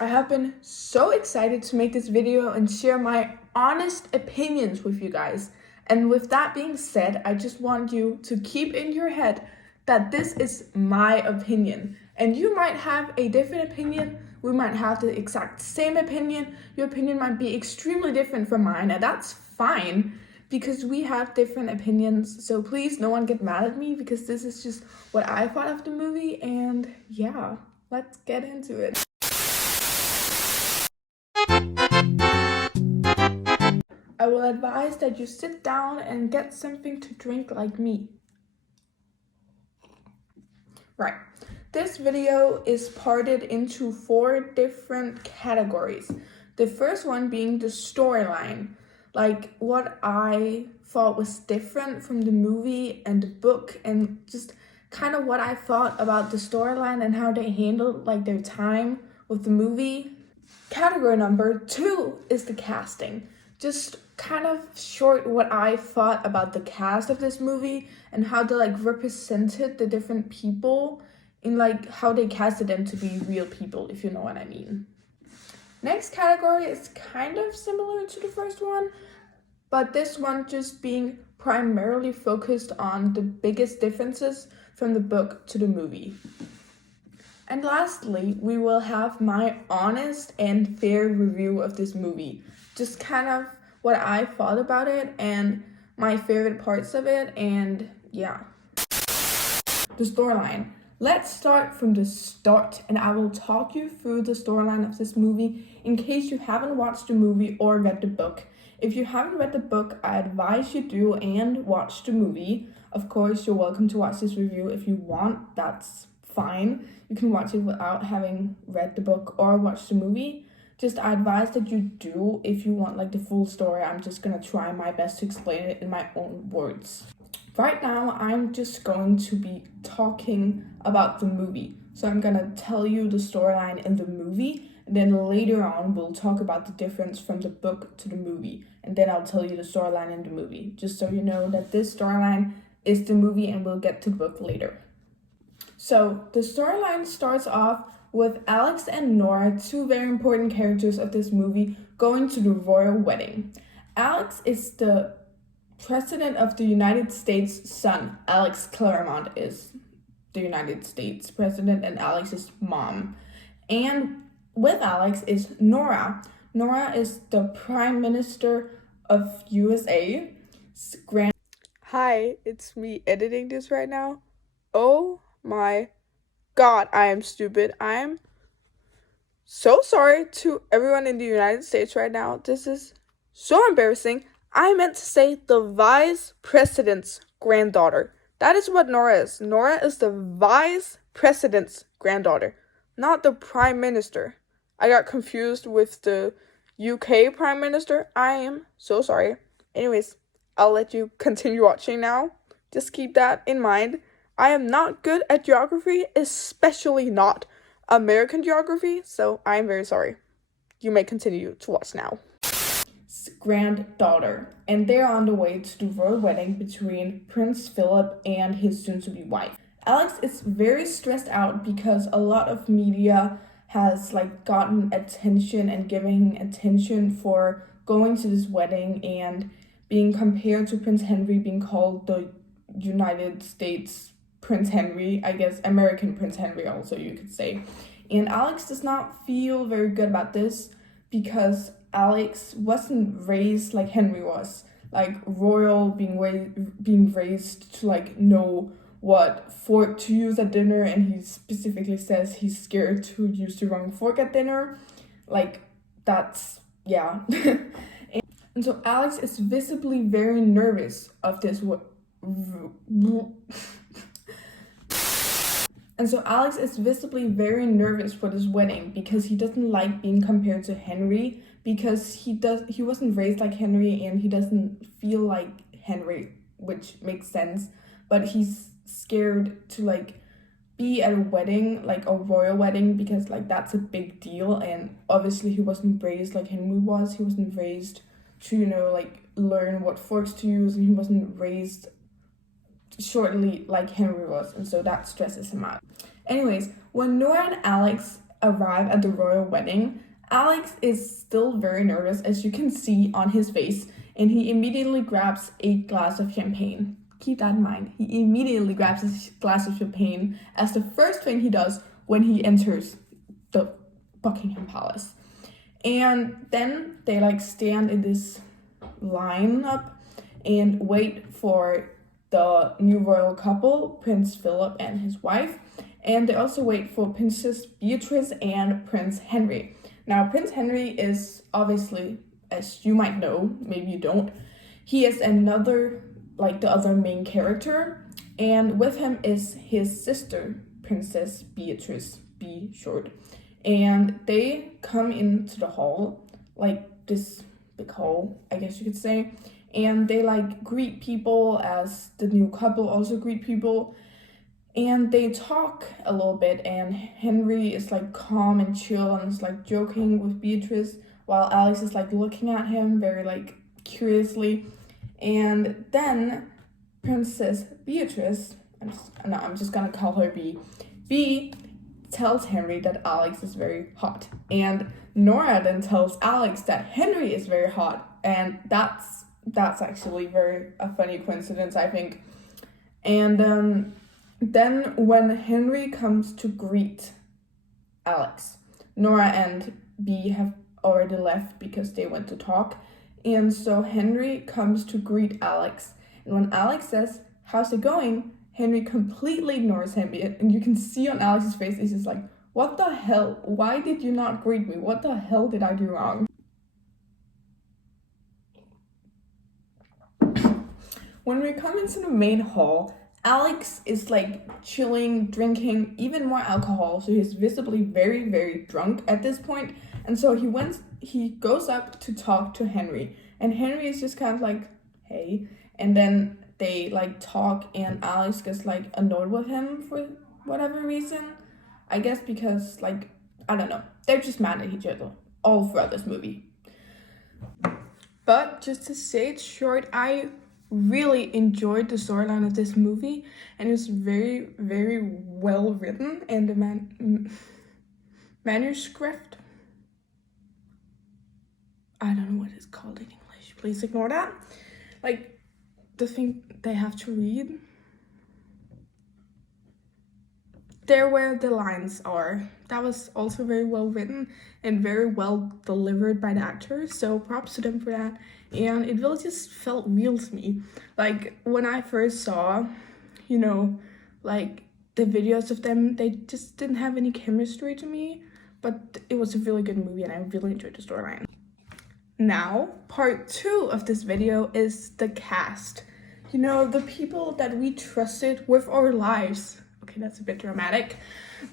I have been so excited to make this video and share my honest opinions with you guys. And with that being said, I just want you to keep in your head that this is my opinion. And you might have a different opinion. We might have the exact same opinion. Your opinion might be extremely different from mine, and that's fine because we have different opinions. So please, no one get mad at me because this is just what I thought of the movie. And yeah, let's get into it. I will advise that you sit down and get something to drink like me. Right. This video is parted into 4 different categories. The first one being the storyline, like what I thought was different from the movie and the book, and just kind of what I thought about the storyline and how they handled like their time with the movie. Category number 2 is the casting. Just kind of short what I thought about the cast of this movie and how they like represented the different people in like how they casted them to be real people, if you know what I mean. Next category is kind of similar to the first one, but this one just being primarily focused on the biggest differences from the book to the movie. And lastly, we will have my honest and fair review of this movie. Just kind of what I thought about it and my favorite parts of it, and yeah. The storyline. Let's start from the start, and I will talk you through the storyline of this movie in case you haven't watched the movie or read the book. If you haven't read the book, I advise you do and watch the movie. Of course, you're welcome to watch this review if you want. That's fine. You can watch it without having read the book or watched the movie. Just I advise that you do if you want like the full story. I'm just gonna try my best to explain it in my own words. Right now, I'm just going to be talking about the movie. So I'm gonna tell you the storyline in the movie, and then later on we'll talk about the difference from the book to the movie. And then I'll tell you the storyline in the movie, just so you know that this storyline is the movie and we'll get to the book later. So the storyline starts off with Alex and Nora, 2 very important characters of this movie, going to the royal wedding. Alex is the President of the United States' son. Alex Claremont is the United States president and Alex's mom. And with Alex is Nora. Nora is the Prime Minister of USA. Hi, it's me editing this right now. Oh my God, I am stupid. I am so sorry to everyone in the United States right now. This is so embarrassing. I meant to say the vice president's granddaughter. That is what Nora is. Nora is the vice president's granddaughter, not the prime minister. I got confused with the UK prime minister. I am so sorry. Anyways, I'll let you continue watching now. Just keep that in mind. I am not good at geography, especially not American geography, so I am very sorry. You may continue to watch now. Granddaughter, and they're on the way to the royal wedding between Prince Philip and his soon-to-be wife. Alex is very stressed out because a lot of media has like gotten attention and giving attention for going to this wedding and being compared to Prince Henry, being called the United States Prince Henry, I guess American Prince Henry also you could say. And Alex does not feel very good about this because Alex wasn't raised like Henry was, like royal, being raised to like know what fork to use at dinner, and he specifically says he's scared to use the wrong fork at dinner. Like that's yeah. And so Alex is visibly very nervous of this And so Alex is visibly very nervous for this wedding because he doesn't like being compared to Henry, because he wasn't raised like Henry and he doesn't feel like Henry, which makes sense, but he's scared to like be at a wedding, like a royal wedding, because like that's a big deal, and obviously he wasn't raised like Henry was. He wasn't raised to, you know, like learn what forks to use, and he wasn't raised shortly like Henry was, and so that stresses him out. Anyways, when Nora and Alex arrive at the royal wedding, Alex is still very nervous, as you can see on his face, and he immediately grabs a glass of champagne. Keep that in mind. He immediately grabs a glass of champagne as the first thing he does when he enters the Buckingham Palace. And then they like stand in this lineup and wait for the new royal couple, Prince Philip and his wife. And they also wait for Princess Beatrice and Prince Henry. Now, Prince Henry is obviously, as you might know, maybe you don't, he is another, like the other main character. And with him is his sister, Princess Beatrice, be short. And they come into the hall, like this big hall, I guess you could say. And they like greet people as the new couple also greet people. And they talk a little bit, and Henry is like calm and chill and is like joking with Beatrice, while Alex is like looking at him very like curiously. And then Princess Beatrice, I'm just gonna call her B tells Henry that Alex is very hot. And Nora then tells Alex that Henry is very hot. And that's actually a funny coincidence, I think. And then when Henry comes to greet Alex, Nora and B have already left because they went to talk. And so Henry comes to greet Alex. And when Alex says, "How's it going?" Henry completely ignores him. And you can see on Alex's face, he's just like, "What the hell? Why did you not greet me? What the hell did I do wrong?" When we come into the main hall, Alex is like chilling, drinking even more alcohol, so he's visibly very, very drunk at this point. And so he goes up to talk to Henry, and Henry is just kind of like, "Hey," and then they like talk, and Alex gets like annoyed with him for whatever reason. I guess because like, I don't know, they're just mad at each other all throughout this movie. But just to say it short, I really enjoyed the storyline of this movie, and it was very, very well written. And the manuscript, I don't know what it's called in English, please ignore that. Like the thing they have to read, there where the lines are, that was also very well written and very well delivered by the actors, so props to them for that. And it really just felt real to me. Like when I first saw, like the videos of them, they just didn't have any chemistry to me, but it was a really good movie and I really enjoyed the storyline. Now, part 2 of this video is the cast. The people that we trusted with our lives. Okay, that's a bit dramatic,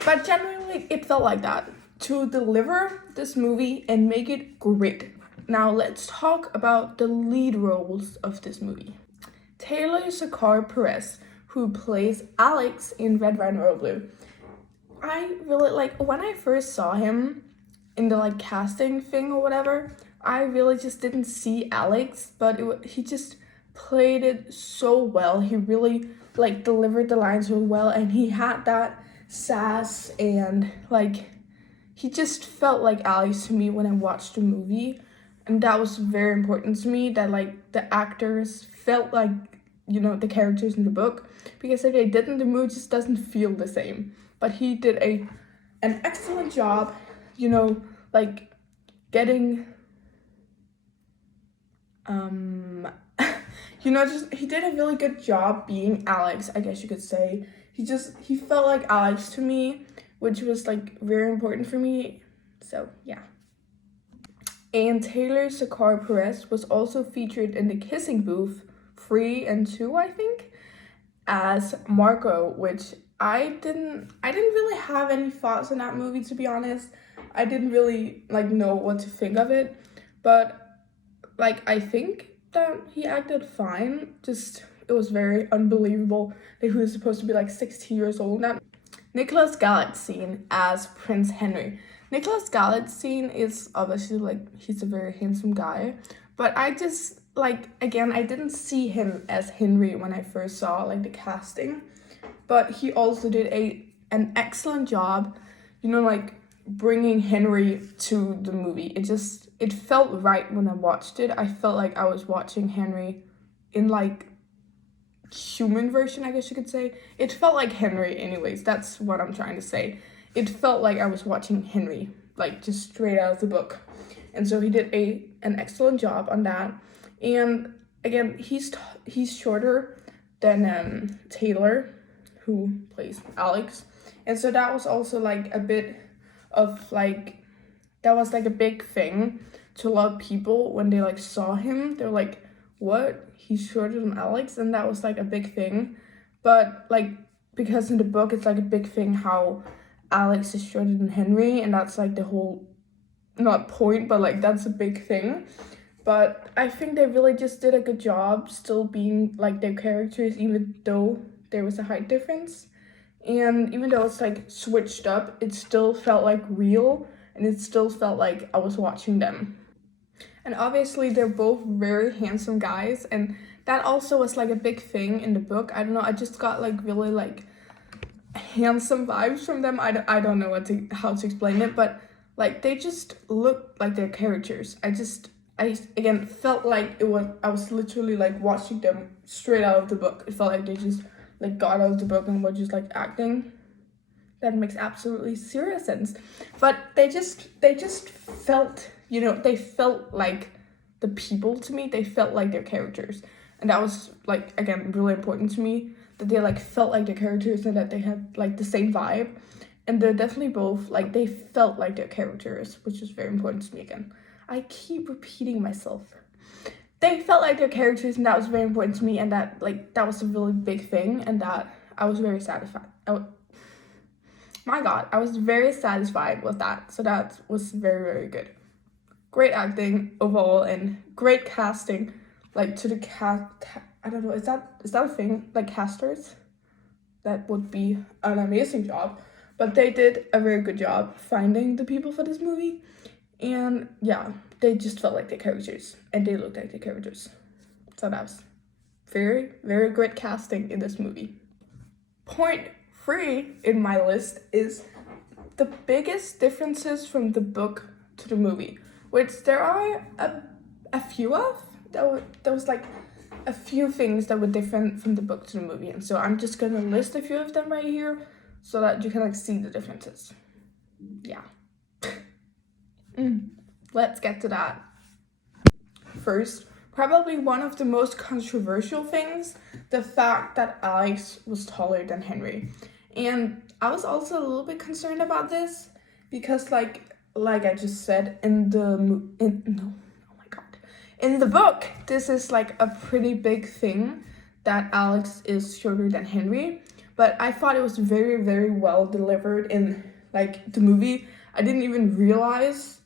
but genuinely it felt like that, to deliver this movie and make it great. Now let's talk about the lead roles of this movie. Taylor Sakar Perez, who plays Alex in Red, White, and Royal Blue. I really like, when I first saw him in the like casting thing or whatever, I really just didn't see Alex, but he just played it so well. He really like delivered the lines really well, and he had that sass, and like he just felt like Alex to me when I watched the movie. And that was very important to me, that like the actors felt like the characters in the book, because if they didn't, the movie just doesn't feel the same. But he did an excellent job, like getting he did a really good job being Alex, I guess you could say. He felt like Alex to me, which was like very important for me. So yeah. And Taylor Sakar Perez was also featured in The Kissing Booth 3 and 2, I think, as Marco, which I didn't really have any thoughts on that movie, to be honest. I didn't really like know what to think of it, but like I think that he acted fine. Just it was very unbelievable that he was supposed to be like 16 years old now. Nicholas Galitzine as Prince Henry. Nicholas Galitzine is obviously like, he's a very handsome guy, but I just like, again, I didn't see him as Henry when I first saw like the casting, but he also did an excellent job, like bringing Henry to the movie. It felt right when I watched it. I felt like I was watching Henry in like human version, I guess you could say. It felt like Henry anyways. That's what I'm trying to say. It felt like I was watching Henry, like just straight out of the book. And so he did an excellent job on that. And again, he's shorter than Taylor, who plays Alex. And so that was also like a bit of like, that was like a big thing to a lot of people when they like saw him. They're like, what? He's shorter than Alex? And that was like a big thing. But like, because in the book it's like a big thing how Alex is shorter than Henry, and that's like the whole, not point, but like that's a big thing. But I think they really just did a good job still being like their characters, even though there was a height difference. And even though it's like switched up, it still felt like real, and it still felt like I was watching them. And obviously they're both very handsome guys, and that also was like a big thing in the book. I don't know, I just got like really like handsome vibes from them. I don't know how to explain it, but like they just look like their characters. I again felt like I was literally like watching them straight out of the book. It felt like they just like got out of the book and were just like acting. That makes absolutely zero sense. But they just felt, you know, they felt like the people to me. They felt like their characters. And that was like, again, really important to me, that they like felt like their characters and that they had like the same vibe. And they're definitely both like, they felt like their characters, which is very important to me again. I keep repeating myself. They felt like their characters, and that was very important to me, and that was a really big thing, and that I was very satisfied. My God, I was very satisfied with that. So that was very, very good. Great acting overall and great casting. Like to the cast, I don't know, is that a thing? Like casters? That would be an amazing job. But they did a very good job finding the people for this movie. And yeah, they just felt like the characters, and they looked like the characters. So that was very, very great casting in this movie. Point 3 in my list is the biggest differences from the book to the movie, which there are a few of. There was like a few things that were different from the book to the movie, and so I'm just gonna list a few of them right here so that you can like see the differences. Yeah. Let's get to that. First, probably one of the most controversial things, the fact that Alex was taller than Henry. And I was also a little bit concerned about this because like I just said in the book, this is like a pretty big thing that Alex is shorter than Henry, but I thought it was very, very well delivered in like the movie. I didn't even realize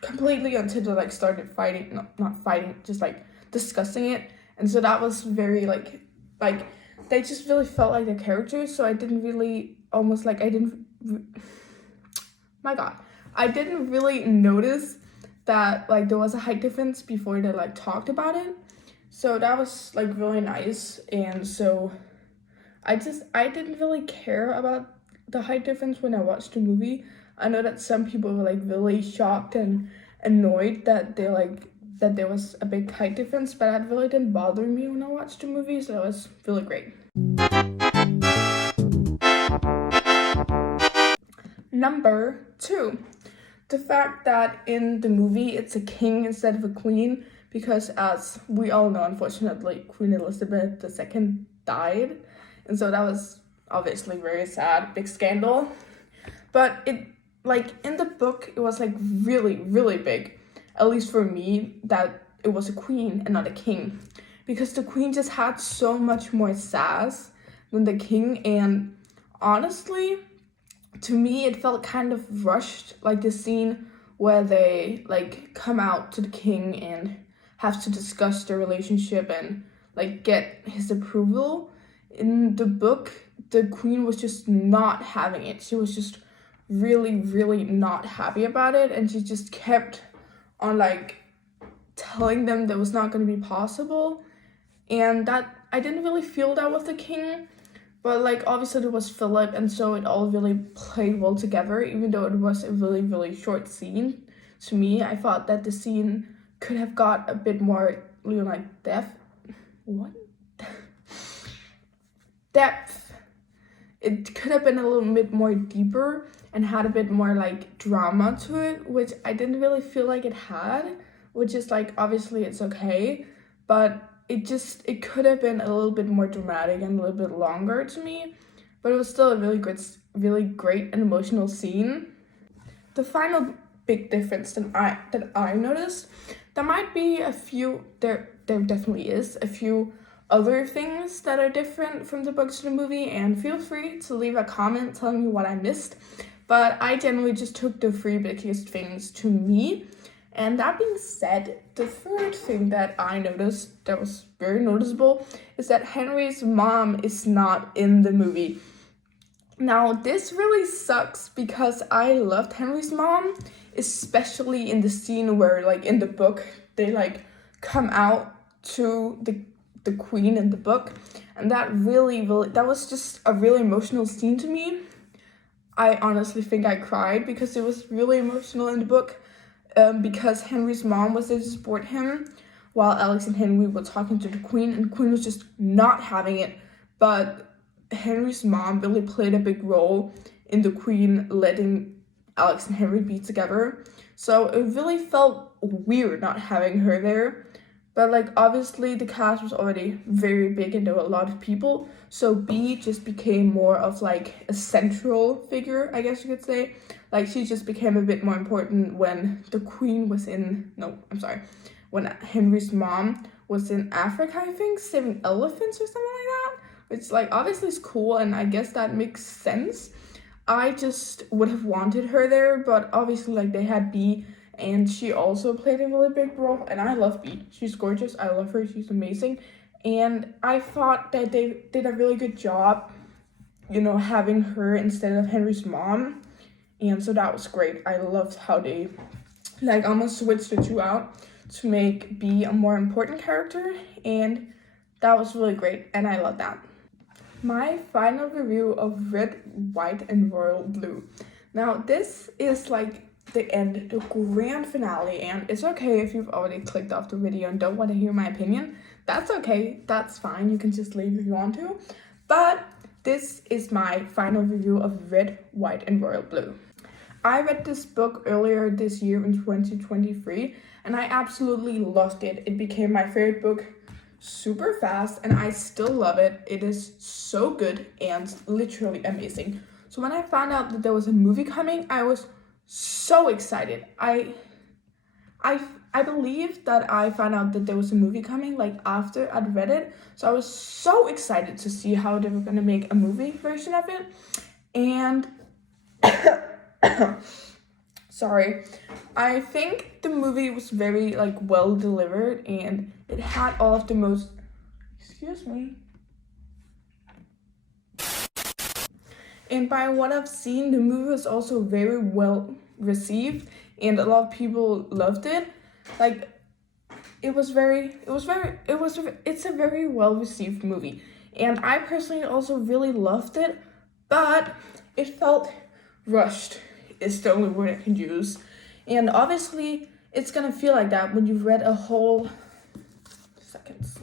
completely until they like started fighting, not fighting, just like discussing it. And so that was very like they just really felt like their characters. So I didn't really my God, I didn't really notice that like there was a height difference before they like talked about it. So that was like really nice. And so I didn't really care about the height difference when I watched the movie. I know that some people were like really shocked and annoyed that there was a big height difference, but that really didn't bother me when I watched the movie, so that was really great. Number 2, the fact that in the movie it's a king instead of a queen, because as we all know, unfortunately, Queen Elizabeth II died, and so that was obviously very sad, big scandal. But it, like in the book, it was like really, really big, at least for me, that it was a queen and not a king, because the queen just had so much more sass than the king. And honestly, to me, it felt kind of rushed, like the scene where they like come out to the king and have to discuss their relationship and like get his approval. In the book, the queen was just not having it. She was just really, really not happy about it, and she just kept on like telling them that was not going to be possible. And that I didn't really feel that with the king. But like obviously there was Philip, and so it all really played well together, even though it was a really, really short scene. To me, I thought that the scene could have got a bit more, like depth. What? Depth. It could have been a little bit more deeper and had a bit more like drama to it, which I didn't really feel like it had, which is like obviously it's okay, but it could have been a little bit more dramatic and a little bit longer to me, but it was still a really great and emotional scene. The final big difference that I noticed, there might be a few, there definitely is a few other things that are different from the book to the movie, and feel free to leave a comment telling me what I missed, but I generally just took the three biggest things to me. And that being said, the third thing that I noticed that was very noticeable is that Henry's mom is not in the movie. Now, this really sucks because I loved Henry's mom, especially in the scene where, like, in the book, they, like, come out to the queen in the book. And that that was just a really emotional scene to me. I honestly think I cried because it was really emotional in the book. Because Henry's mom was there to support him while Alex and Henry were talking to the queen, and the queen was just not having it. But Henry's mom really played a big role in the queen letting Alex and Henry be together. So it really felt weird not having her there. But like obviously the cast was already very big and there were a lot of people. So B just became more of like a central figure, I guess you could say. Like she just became a bit more important when the queen was when Henry's mom was in Africa, I think, saving elephants or something like that. Which like obviously is cool and I guess that makes sense. I just would have wanted her there, but obviously like they had B and she also played a really big role, and I love B. She's gorgeous, I love her, she's amazing. And I thought that they did a really good job, having her instead of Henry's mom. And so that was great. I loved how they like almost switched the two out to make B a more important character, and that was really great, and I love that. My final review of Red, White, and Royal Blue. Now this is like the end, the grand finale, and it's okay if you've already clicked off the video and don't want to hear my opinion. That's okay, that's fine, you can just leave if you want to. But this is my final review of Red, White, and Royal Blue. I read this book earlier this year in 2023, and I absolutely loved it. It became my favorite book super fast, and I still love it. It is so good and literally amazing. So when I found out that there was a movie coming, I was so excited. I believe that I found out that there was a movie coming like after I'd read it. So I was so excited to see how they were gonna make a movie version of it. And sorry, I think the movie was very like well delivered, and it had all of the most, excuse me. And by what I've seen, the movie was also very well received, and a lot of people loved it. Like, it's a very well received movie, and I personally also really loved it, but it felt rushed. Is the only word I can use, and obviously it's gonna feel like that when you've read a whole seconds.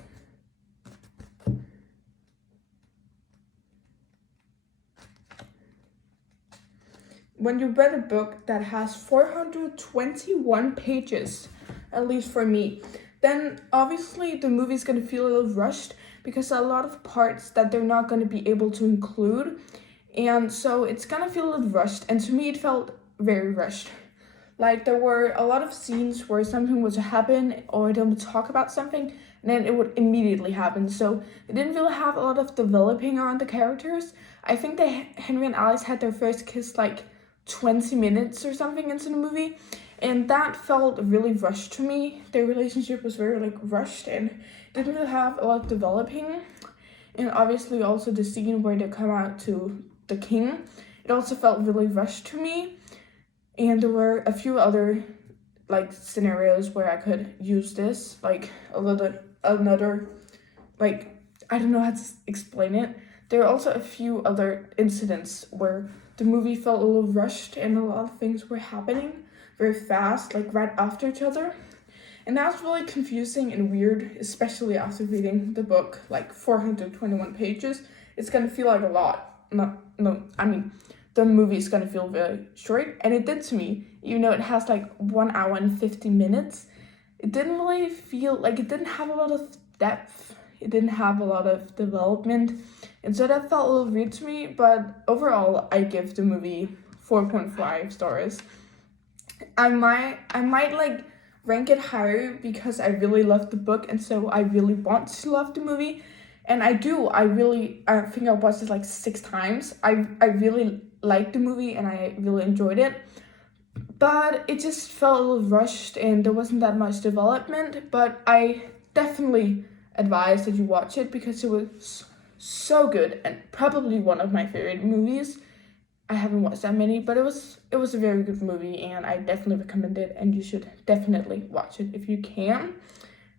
When you read a book that has 421 pages, at least for me, then obviously the movie's gonna feel a little rushed because a lot of parts that they're not gonna be able to include, and so it's gonna feel a little rushed, and to me it felt very rushed. Like there were a lot of scenes where something would happen or they would talk about something and then it would immediately happen. So it didn't really have a lot of developing around the characters. I think that Henry and Alex had their first kiss like 20 minutes or something into the movie, and that felt really rushed to me. Their relationship was very like rushed and didn't really have a lot of developing. And obviously also the scene where they come out to the king, it also felt really rushed to me. And there were a few other like scenarios where I could use this, like another, like, I don't know how to explain it. there are also a few other incidents where the movie felt a little rushed and a lot of things were happening very fast, like right after each other. And that's really confusing and weird, especially after reading the book, like 421 pages. It's gonna feel like a lot. The movie is gonna feel very short, and it did to me, even though it has like 1 hour and 50 minutes. It didn't really feel like it didn't have a lot of depth. It didn't have a lot of development, and so that felt a little weird to me. But overall, I give the movie 4.5 stars. I might like rank it higher because I really love the book, and so I really want to love the movie. And I do. I think I watched it like 6 times. I really liked the movie and I really enjoyed it. But it just felt a little rushed and there wasn't that much development. But I definitely advise that you watch it because it was so good and probably one of my favorite movies. I haven't watched that many, but it was a very good movie and I definitely recommend it, and you should definitely watch it if you can.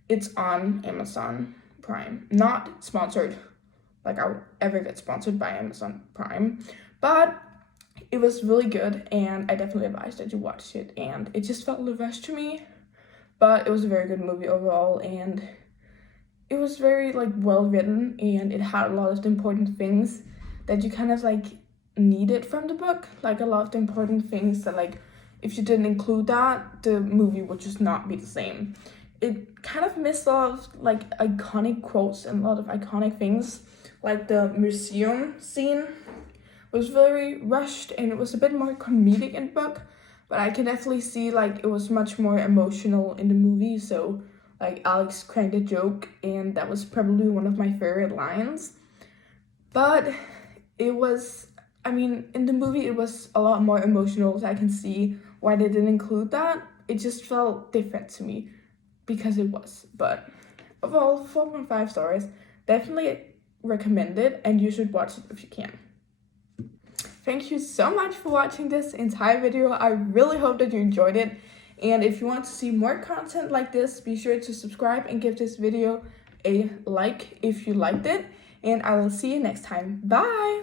It's on Amazon Prime. Not sponsored, like I'll ever get sponsored by Amazon Prime, but it was really good and I definitely advise that you watch it. And it just felt a little rushed to me, but it was a very good movie overall, and it was very like well written, and it had a lot of the important things that you kind of like needed from the book, like a lot of the important things that, like, if you didn't include that, the movie would just not be the same. It kind of missed a lot of like iconic quotes and a lot of iconic things, like the museum scene was very rushed and it was a bit more comedic in the book, but I can definitely see like it was much more emotional in the movie. So like Alex cracked a joke and that was probably one of my favorite lines. But it was, in the movie it was a lot more emotional, so I can see why they didn't include that. It just felt different to me because it was. But overall, 4.5 stars. Definitely recommend it, and you should watch it if you can. Thank you so much for watching this entire video. I really hope that you enjoyed it. And if you want to see more content like this, be sure to subscribe and give this video a like if you liked it. And I will see you next time. Bye!